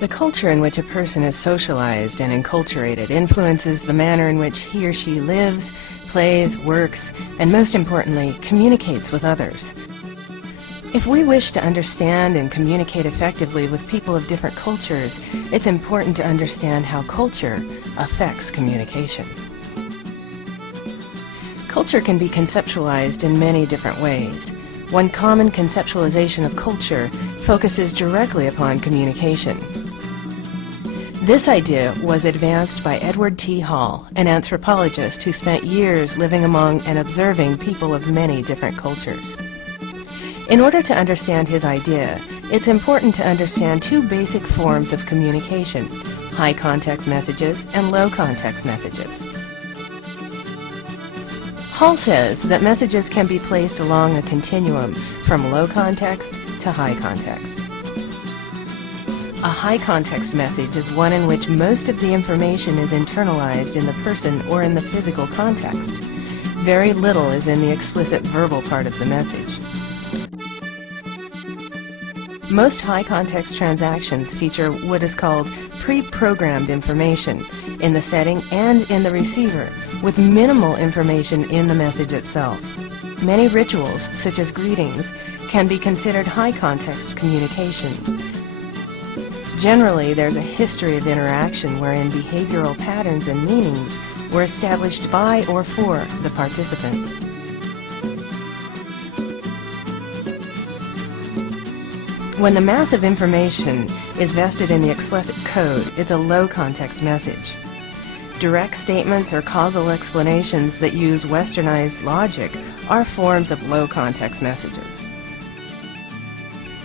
The culture in which a person is socialized and enculturated influences the manner in which he or she lives, plays, works, and most importantly, communicates with others. If we wish to understand and communicate effectively with people of different cultures, it's important to understand how culture affects communication. Culture can be conceptualized in many different ways. One common conceptualization of culture focuses directly upon communication. This idea was advanced by Edward T. Hall, an anthropologist who spent years living among and observing people of many different cultures. In order to understand his idea, it's important to understand two basic forms of communication: high context messages and low context messages. Hall says that messages can be placed along a continuum from low context to high context. A high context message is one in which most of the information is internalized in the person or in the physical context. Very little is in the explicit verbal part of the message. Most high context transactions feature what is called pre-programmed information in the setting and in the receiver, with minimal information in the message itself. Many rituals, such as greetings, can be considered high context communication. Generally, there's a history of interaction wherein behavioral patterns and meanings were established by or for the participants. When the mass of information is vested in the explicit code, it's a low context message. Direct statements or causal explanations that use westernized logic are forms of low context messages.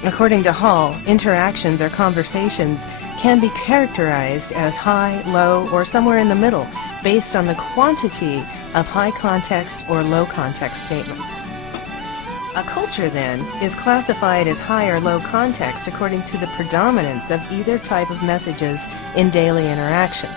According to Hall, interactions or conversations can be characterized as high, low, or somewhere in the middle based on the quantity of high context or low context statements. A culture, then, is classified as high or low context according to the predominance of either type of messages in daily interaction.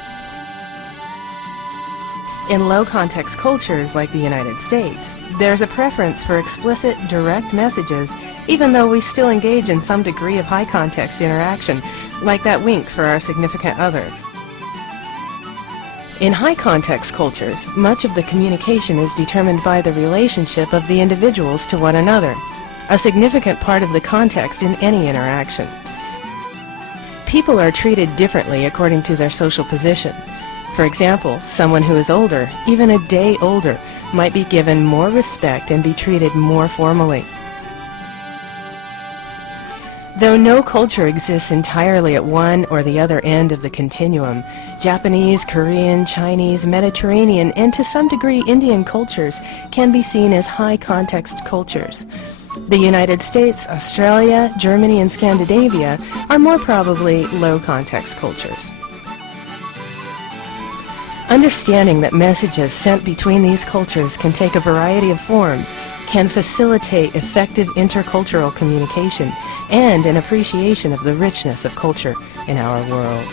In low-context cultures like the United States, there's a preference for explicit, direct messages, even though we still engage in some degree of high-context interaction, like that wink for our significant other. In high-context cultures, much of the communication is determined by the relationship of the individuals to one another, a significant part of the context in any interaction. People are treated differently according to their social position. For example, someone who is older, even a day older, might be given more respect and be treated more formally. Though no culture exists entirely at one or the other end of the continuum, Japanese, Korean, Chinese, Mediterranean, and to some degree Indian cultures can be seen as high-context cultures. The United States, Australia, Germany, and Scandinavia are more probably low-context cultures. Understanding that messages sent between these cultures can take a variety of forms can facilitate effective intercultural communication and an appreciation of the richness of culture in our world.